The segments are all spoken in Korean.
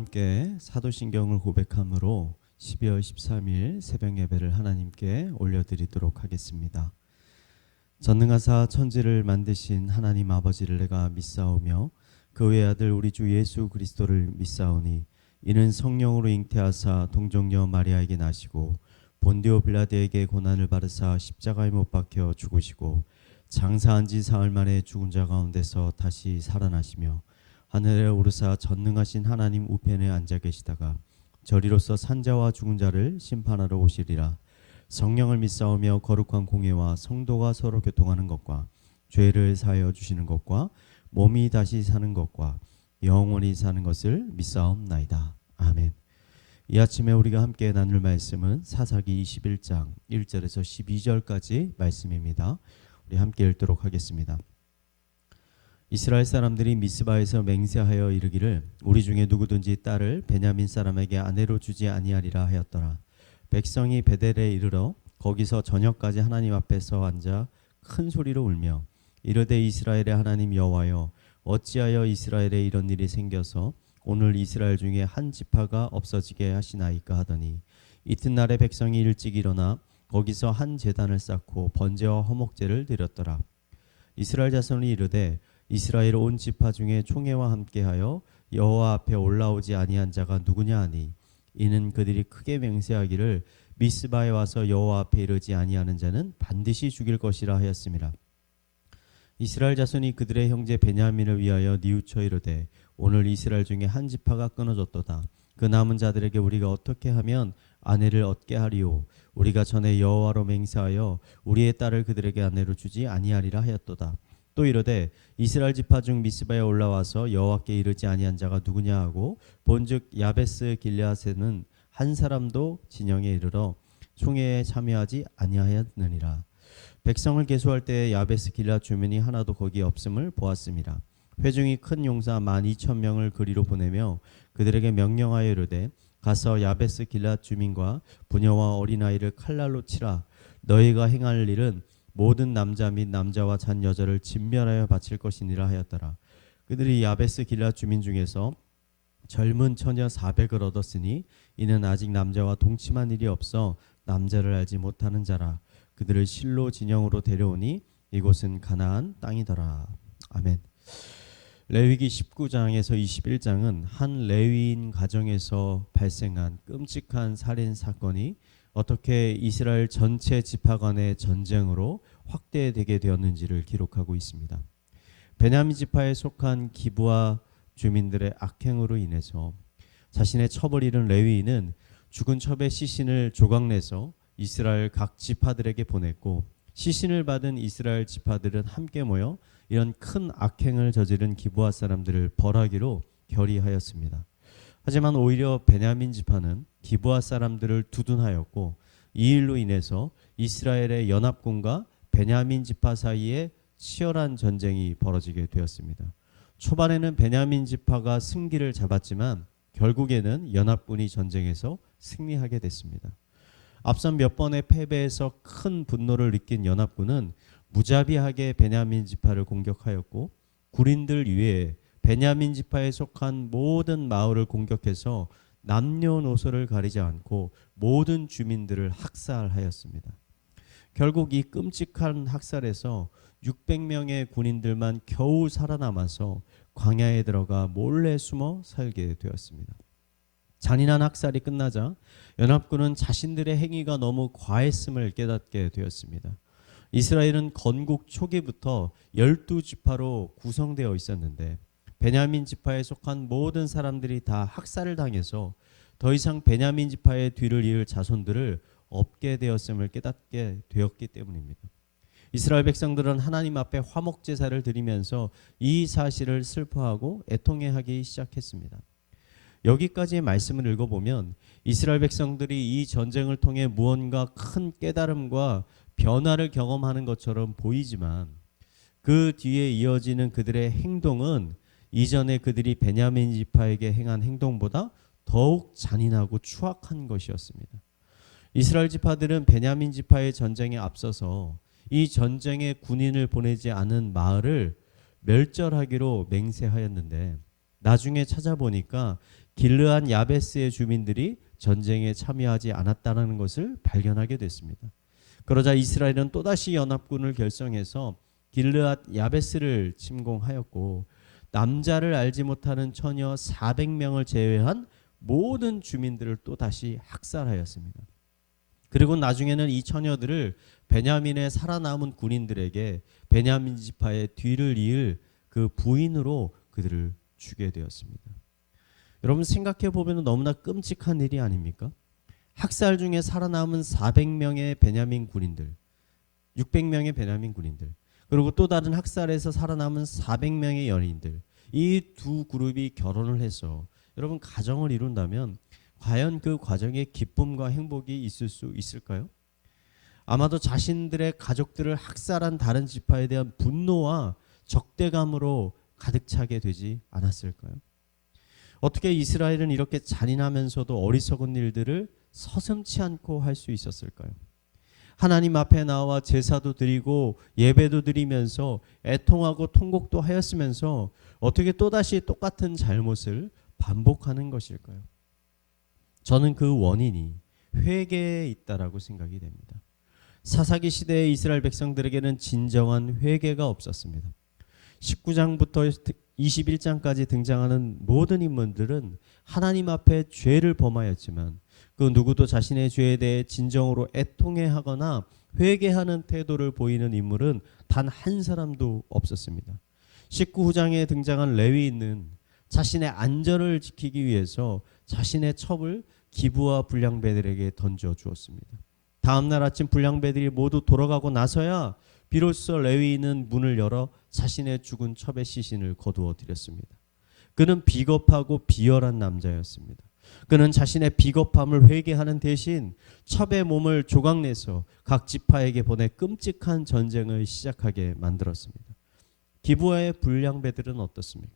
함께 사도신경을 고백함으로 12월 13일 새벽 예배를 하나님께 올려드리도록 하겠습니다. 전능하사 천지를 만드신 하나님 아버지를 내가 믿사오며 그 외아들 우리 주 예수 그리스도를 믿사오니 이는 성령으로 잉태하사 동정녀 마리아에게 나시고 본디오 빌라드에게 고난을 받으사 십자가에 못 박혀 죽으시고 장사한 지 사흘 만에 죽은 자 가운데서 다시 살아나시며 하늘에 오르사 전능하신 하나님 우편에 앉아 계시다가 저리로서 산자와 죽은 자를 심판하러 오시리라. 성령을 믿사오며 거룩한 공예와 성도가 서로 교통하는 것과 죄를 사하여 주시는 것과 몸이 다시 사는 것과 영원히 사는 것을 믿사옵나이다. 아멘. 이 아침에 우리가 함께 나눌 말씀은 사사기 21장 1절에서 12절까지 말씀입니다. 우리 함께 읽도록 하겠습니다. 이스라엘 사람들이 미스바에서 맹세하여 이르기를 우리 중에 누구든지 딸을 베냐민 사람에게 아내로 주지 아니하리라 하였더라. 백성이 베델에 이르러 거기서 저녁까지 하나님 앞에서 앉아 큰 소리로 울며 이르되 이스라엘의 하나님 여호와여 어찌하여 이스라엘에 이런 일이 생겨서 오늘 이스라엘 중에 한 지파가 없어지게 하시나이까 하더니 이튿날에 백성이 일찍 일어나 거기서 한 제단을 쌓고 번제와 화목제를 드렸더라. 이스라엘 자손이 이르되 이스라엘 온 지파 중에 총회와 함께하여 여호와 앞에 올라오지 아니한 자가 누구냐 하니 이는 그들이 크게 맹세하기를 미스바에 와서 여호와 앞에 이르지 아니하는 자는 반드시 죽일 것이라 하였음이라. 이스라엘 자손이 그들의 형제 베냐민을 위하여 뉘우쳐 이르되 오늘 이스라엘 중에 한 지파가 끊어졌도다. 그 남은 자들에게 우리가 어떻게 하면 아내를 얻게 하리오. 우리가 전에 여호와로 맹세하여 우리의 딸을 그들에게 아내로 주지 아니하리라 하였도다. 또 이르되 이스라엘 지파 중 미스바에 올라와서 여호와께 이르지 아니한 자가 누구냐 하고 본즉 야베스 길르앗에는 한 사람도 진영에 이르러 총회에 참여하지 아니하였느니라. 백성을 계수할 때 야베스 길르앗 주민이 하나도 거기에 없음을 보았음이라. 회중이 큰 용사 12,000명을 그리로 보내며 그들에게 명령하여 이르되 가서 야베스 길르앗 주민과 부녀와 어린아이를 칼날로 치라. 너희가 행할 일은 모든 남자 및 남자와 잔 여자를 진멸하여 바칠 것이니라 하였더라. 그들이 야베스 길르앗 주민 중에서 젊은 처녀 400을 얻었으니 이는 아직 남자와 동침한 일이 없어 남자를 알지 못하는 자라. 그들을 실로 진영으로 데려오니 이곳은 가나안 땅이더라. 아멘. 레위기 19장에서 21장은 한 레위인 가정에서 발생한 끔찍한 살인 사건이 어떻게 이스라엘 전체 지파 간의 전쟁으로 확대되게 되었는지를 기록하고 있습니다. 베냐민 지파에 속한 기브아 주민들의 악행으로 인해서 자신의 첩을 잃은 레위인은 죽은 첩의 시신을 조각내서 이스라엘 각 지파들에게 보냈고 시신을 받은 이스라엘 지파들은 함께 모여 이런 큰 악행을 저지른 기브아 사람들을 벌하기로 결의하였습니다. 하지만 오히려 베냐민 지파는 기브아 사람들을 두둔하였고 이 일로 인해서 이스라엘의 연합군과 베냐민 지파 사이에 치열한 전쟁이 벌어지게 되었습니다. 초반에는 베냐민 지파가 승기를 잡았지만 결국에는 연합군이 전쟁에서 승리하게 됐습니다. 앞선 몇 번의 패배에서 큰 분노를 느낀 연합군은 무자비하게 베냐민 지파를 공격하였고 군인들 위에 베냐민 지파에 속한 모든 마을을 공격해서 남녀노소를 가리지 않고 모든 주민들을 학살하였습니다. 결국 이 끔찍한 학살에서 600명의 군인들만 겨우 살아남아서 광야에 들어가 몰래 숨어 살게 되었습니다. 잔인한 학살이 끝나자 연합군은 자신들의 행위가 너무 과했음을 깨닫게 되었습니다. 이스라엘은 건국 초기부터 12지파로 구성되어 있었는데 베냐민 지파에 속한 모든 사람들이 다 학살을 당해서 더 이상 베냐민 지파의 뒤를 이을 자손들을 없게 되었음을 깨닫게 되었기 때문입니다. 이스라엘 백성들은 하나님 앞에 화목 제사를 드리면서 이 사실을 슬퍼하고 애통해하기 시작했습니다. 여기까지의 말씀을 읽어보면 이스라엘 백성들이 이 전쟁을 통해 무언가 큰 깨달음과 변화를 경험하는 것처럼 보이지만 그 뒤에 이어지는 그들의 행동은 이전에 그들이 베냐민 지파에게 행한 행동보다 더욱 잔인하고 추악한 것이었습니다. 이스라엘 지파들은 베냐민 지파의 전쟁에 앞서서 이 전쟁에 군인을 보내지 않은 마을을 멸절하기로 맹세하였는데 나중에 찾아보니까 길르앗 야베스의 주민들이 전쟁에 참여하지 않았다는 것을 발견하게 됐습니다. 그러자 이스라엘은 또다시 연합군을 결성해서 길르앗 야베스를 침공하였고 남자를 알지 못하는 처녀 400명을 제외한 모든 주민들을 또다시 학살하였습니다. 그리고 나중에는 이 처녀들을 베냐민의 살아남은 군인들에게 베냐민 지파의 뒤를 이을 그 부인으로 그들을 주게 되었습니다. 여러분 생각해 보면 너무나 끔찍한 일이 아닙니까? 학살 중에 살아남은 400명의 베냐민 군인들, 600명의 베냐민 군인들, 그리고 또 다른 학살에서 살아남은 400명의 연인들, 이 두 그룹이 결혼을 해서 여러분 가정을 이룬다면 과연 그 과정에 기쁨과 행복이 있을 수 있을까요? 아마도 자신들의 가족들을 학살한 다른 지파에 대한 분노와 적대감으로 가득 차게 되지 않았을까요? 어떻게 이스라엘은 이렇게 잔인하면서도 어리석은 일들을 서슴지 않고 할 수 있었을까요? 하나님 앞에 나와 제사도 드리고 예배도 드리면서 애통하고 통곡도 하였으면서 어떻게 또다시 똑같은 잘못을 반복하는 것일까요? 저는 그 원인이 회개에 있다라고 생각이 됩니다. 사사기 시대의 이스라엘 백성들에게는 진정한 회개가 없었습니다. 19장부터 21장까지 등장하는 모든 인물들은 하나님 앞에 죄를 범하였지만 그 누구도 자신의 죄에 대해 진정으로 애통해하거나 회개하는 태도를 보이는 인물은 단 한 사람도 없었습니다. 19장에 등장한 레위인은 자신의 안전을 지키기 위해서 자신의 첩을 기부와 불량배들에게 던져 주었습니다. 다음날 아침 불량배들이 모두 돌아가고 나서야 비로소 레위인은 문을 열어 자신의 죽은 첩의 시신을 거두어 드렸습니다. 그는 비겁하고 비열한 남자였습니다. 그는 자신의 비겁함을 회개하는 대신 첩의 몸을 조각내서 각 지파에게 보내 끔찍한 전쟁을 시작하게 만들었습니다. 기부와의 불량배들은 어떻습니까?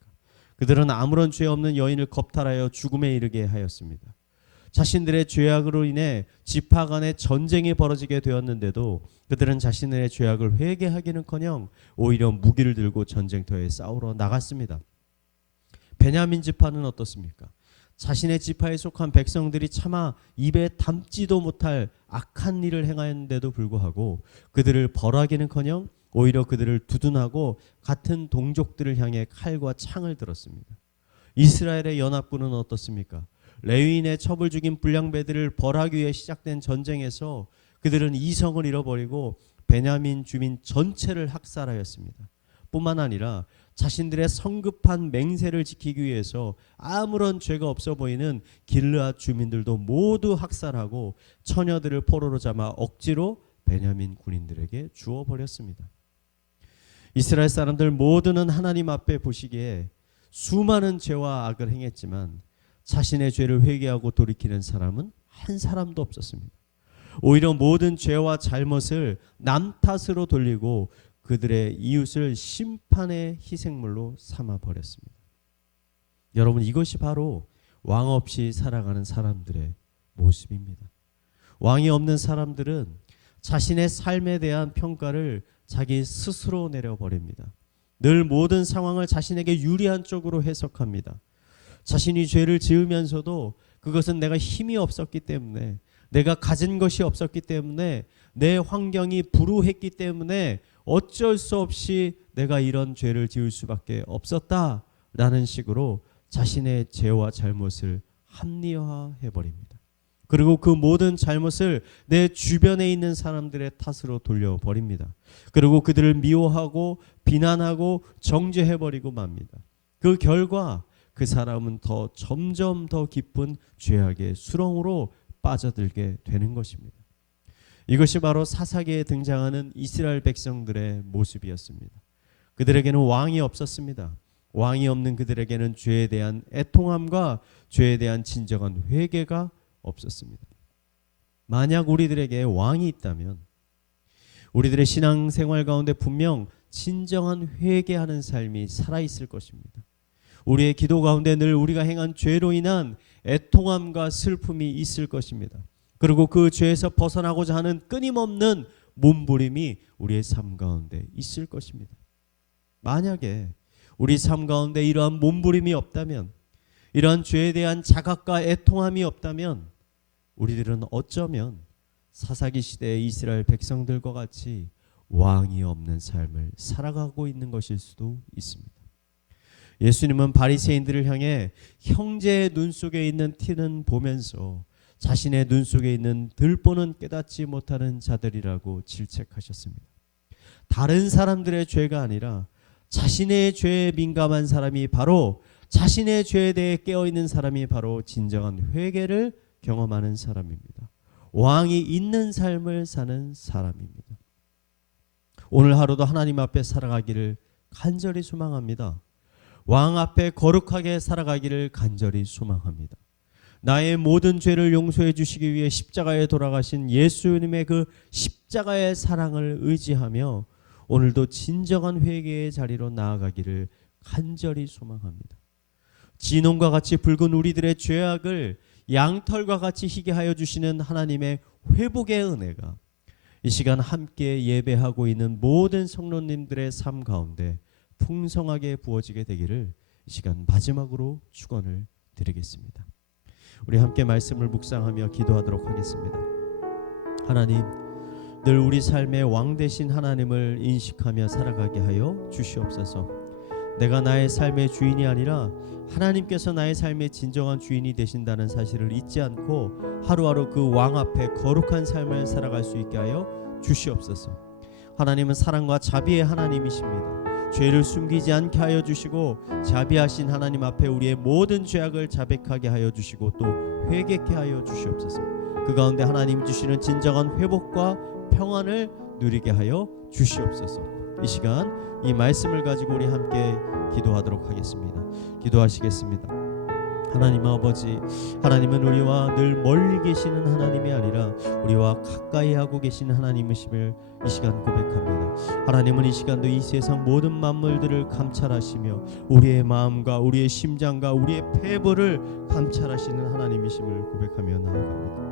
그들은 아무런 죄 없는 여인을 겁탈하여 죽음에 이르게 하였습니다. 자신들의 죄악으로 인해 지파 간에 전쟁이 벌어지게 되었는데도 그들은 자신의 죄악을 회개하기는커녕 오히려 무기를 들고 전쟁터에 싸우러 나갔습니다. 베냐민 지파는 어떻습니까? 자신의 지파에 속한 백성들이 차마 입에 담지도 못할 악한 일을 행하였는데도 불구하고 그들을 벌하기는커녕 오히려 그들을 두둔하고 같은 동족들을 향해 칼과 창을 들었습니다. 이스라엘의 연합군은 어떻습니까? 레위인의 첩을 죽인 불량배들을 벌하기 위해 시작된 전쟁에서 그들은 이성을 잃어버리고 베냐민 주민 전체를 학살하였습니다. 뿐만 아니라 자신들의 성급한 맹세를 지키기 위해서 아무런 죄가 없어 보이는 길르앗 주민들도 모두 학살하고 처녀들을 포로로 잡아 억지로 베냐민 군인들에게 주어버렸습니다. 이스라엘 사람들 모두는 하나님 앞에 보시기에 수많은 죄와 악을 행했지만 자신의 죄를 회개하고 돌이키는 사람은 한 사람도 없었습니다. 오히려 모든 죄와 잘못을 남 탓으로 돌리고 그들의 이웃을 심판의 희생물로 삼아 버렸습니다. 여러분, 이것이 바로 왕 없이 살아가는 사람들의 모습입니다. 왕이 없는 사람들은 자신의 삶에 대한 평가를 자기 스스로 내려버립니다. 늘 모든 상황을 자신에게 유리한 쪽으로 해석합니다. 자신이 죄를 지으면서도 그것은 내가 힘이 없었기 때문에, 내가 가진 것이 없었기 때문에, 내 환경이 불우했기 때문에 어쩔 수 없이 내가 이런 죄를 지을 수밖에 없었다라는 식으로 자신의 죄와 잘못을 합리화해버립니다. 그리고 그 모든 잘못을 내 주변에 있는 사람들의 탓으로 돌려버립니다. 그리고 그들을 미워하고 비난하고 정죄해버리고 맙니다. 그 결과 그 사람은 점점 더 깊은 죄악의 수렁으로 빠져들게 되는 것입니다. 이것이 바로 사사기에 등장하는 이스라엘 백성들의 모습이었습니다. 그들에게는 왕이 없었습니다. 왕이 없는 그들에게는 죄에 대한 애통함과 죄에 대한 진정한 회개가 없었습니다. 만약 우리들에게 왕이 있다면 우리들의 신앙생활 가운데 분명 진정한 회개하는 삶이 살아있을 것입니다. 우리의 기도 가운데 늘 우리가 행한 죄로 인한 애통함과 슬픔이 있을 것입니다. 그리고 그 죄에서 벗어나고자 하는 끊임없는 몸부림이 우리의 삶 가운데 있을 것입니다. 만약에 우리 삶 가운데 이러한 몸부림이 없다면, 이러한 죄에 대한 자각과 애통함이 없다면 우리들은 어쩌면 사사기 시대의 이스라엘 백성들과 같이 왕이 없는 삶을 살아가고 있는 것일 수도 있습니다. 예수님은 바리새인들을 향해 형제의 눈 속에 있는 티는 보면서 자신의 눈 속에 있는 들보는 깨닫지 못하는 자들이라고 질책하셨습니다. 다른 사람들의 죄가 아니라 자신의 죄에 민감한 사람이 바로, 자신의 죄에 대해 깨어있는 사람이 바로 진정한 회개를 경험하는 사람입니다. 왕이 있는 삶을 사는 사람입니다. 오늘 하루도 하나님 앞에 살아가기를 간절히 소망합니다. 왕 앞에 거룩하게 살아가기를 간절히 소망합니다. 나의 모든 죄를 용서해 주시기 위해 십자가에 돌아가신 예수님의 그 십자가의 사랑을 의지하며 오늘도 진정한 회개의 자리로 나아가기를 간절히 소망합니다. 진홍과 같이 붉은 우리들의 죄악을 양털과 같이 희게 하여 주시는 하나님의 회복의 은혜가 이 시간 함께 예배하고 있는 모든 성도님들의 삶 가운데 풍성하게 부어지게 되기를 이 시간 마지막으로 축원을 드리겠습니다. 우리 함께 말씀을 묵상하며 기도하도록 하겠습니다. 하나님, 늘 우리 삶의 왕 되신 하나님을 인식하며 살아가게 하여 주시옵소서. 내가 나의 삶의 주인이 아니라 하나님께서 나의 삶의 진정한 주인이 되신다는 사실을 잊지 않고 하루하루 그 왕 앞에 거룩한 삶을 살아갈 수 있게 하여 주시옵소서. 하나님은 사랑과 자비의 하나님이십니다. 죄를 숨기지 않게 하여 주시고 자비하신 하나님 앞에 우리의 모든 죄악을 자백하게 하여 주시고 또 회개케 하여 주시옵소서. 그 가운데 하나님 주시는 진정한 회복과 평안을 누리게 하여 주시옵소서. 이 시간 이 말씀을 가지고 우리 함께 기도하도록 하겠습니다. 기도하시겠습니다. 하나님 아버지, 하나님은 우리와 늘 멀리 계시는 하나님이 아니라 우리와 가까이 하고 계시는 하나님이심을 이 시간 고백합니다. 하나님은 이 시간도 이 세상 모든 만물들을 감찰하시며 우리의 마음과 우리의 심장과 우리의 폐부를 감찰하시는 하나님이심을 고백하며 나아갑니다.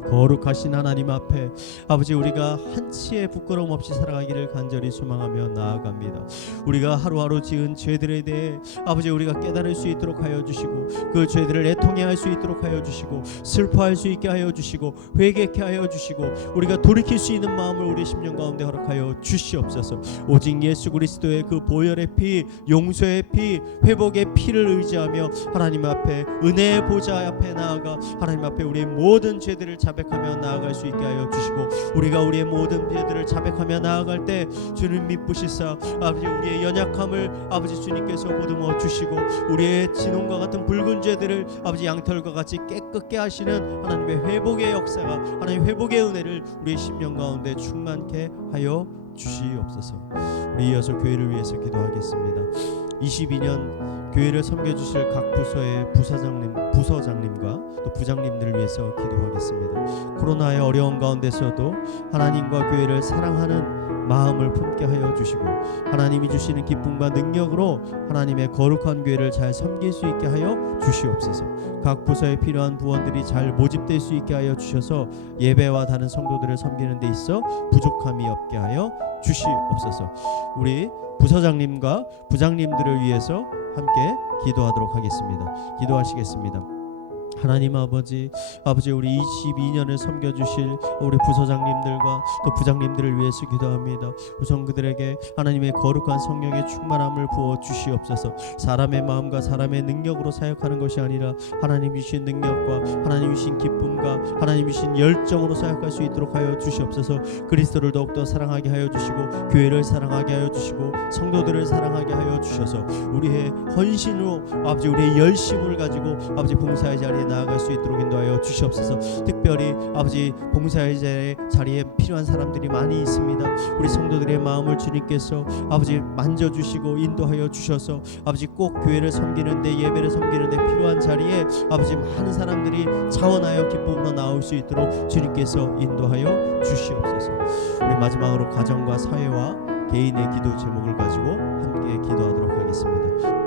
거룩하신 하나님 앞에 아버지, 우리가 한치의 부끄러움 없이 살아가기를 간절히 소망하며 나아갑니다. 우리가 하루하루 지은 죄들에 대해 아버지, 우리가 깨달을 수 있도록 하여 주시고 그 죄들을 애통해 할 수 있도록 하여 주시고 슬퍼할 수 있게 하여 주시고 회개케 하여 주시고 우리가 돌이킬 수 있는 마음을 우리 심령 가운데 허락하여 주시옵소서. 오직 예수 그리스도의 그 보혈의 피, 용서의 피, 회복의 피를 의지하며 하나님 앞에 은혜의 보좌 앞에 나아가 하나님 앞에 우리의 모든 죄들을 자백하며 나아갈 수 있게 하여 주시고 우리가 우리의 모든 죄들을 자백하며 나아갈 때 주는 미쁘시사 아버지, 우리의 연약함을 아버지 주님께서 보듬어 주시고 우리의 진홍과 같은 붉은 죄들을 아버지 양털과 같이 깨끗게 하시는 하나님의 회복의 역사가, 하나님의 회복의 은혜를 우리의 심령 가운데 충만케 하여 주시옵소서. 우리 이어서 교회를 위해서 기도하겠습니다. 22년 교회를 섬겨주실 각 부서의 부서장님과 또 부장님들을 위해서 기도하겠습니다. 코로나의 어려운 가운데서도 하나님과 교회를 사랑하는 마음을 품게 하여 주시고 하나님이 주시는 기쁨과 능력으로 하나님의 거룩한 교회를 잘 섬길 수 있게 하여 주시옵소서. 각 부서에 필요한 부원들이 잘 모집될 수 있게 하여 주셔서 예배와 다른 성도들을 섬기는 데 있어 부족함이 없게 하여 주시옵소서. 우리 부서장님과 부장님들을 위해서 함께 기도하도록 하겠습니다. 기도하시겠습니다. 하나님 아버지, 우리 22년을 섬겨주실 우리 부서장님들과 또 부장님들을 위해서 기도합니다. 우선 그들에게 하나님의 거룩한 성령의 충만함을 부어 주시옵소서. 사람의 마음과 사람의 능력으로 사역하는 것이 아니라 하나님 주신 능력과 하나님 주신 기쁨과 하나님 주신 열정으로 사역할 수 있도록 하여 주시옵소서. 그리스도를 더욱더 사랑하게 하여 주시고 교회를 사랑하게 하여 주시고 성도들을 사랑하게 하여 주셔서 우리의 헌신으로 아버지, 우리의 열심을 가지고 아버지 봉사의 자리에 나아갈 수 있도록 인도하여 주시옵소서. 특별히 아버지, 봉사의 자리에 필요한 사람들이 많이 있습니다. 우리 성도들의 마음을 주님께서 아버지 만져주시고 인도하여 주셔서 아버지 꼭 교회를 섬기는데, 예배를 섬기는데 필요한 자리에 아버지 많은 사람들이 자원하여 기쁨으로 나올 수 있도록 주님께서 인도하여 주시옵소서. 우리 마지막으로 가정과 사회와 개인의 기도 제목을 가지고 함께 기도하도록 하겠습니다.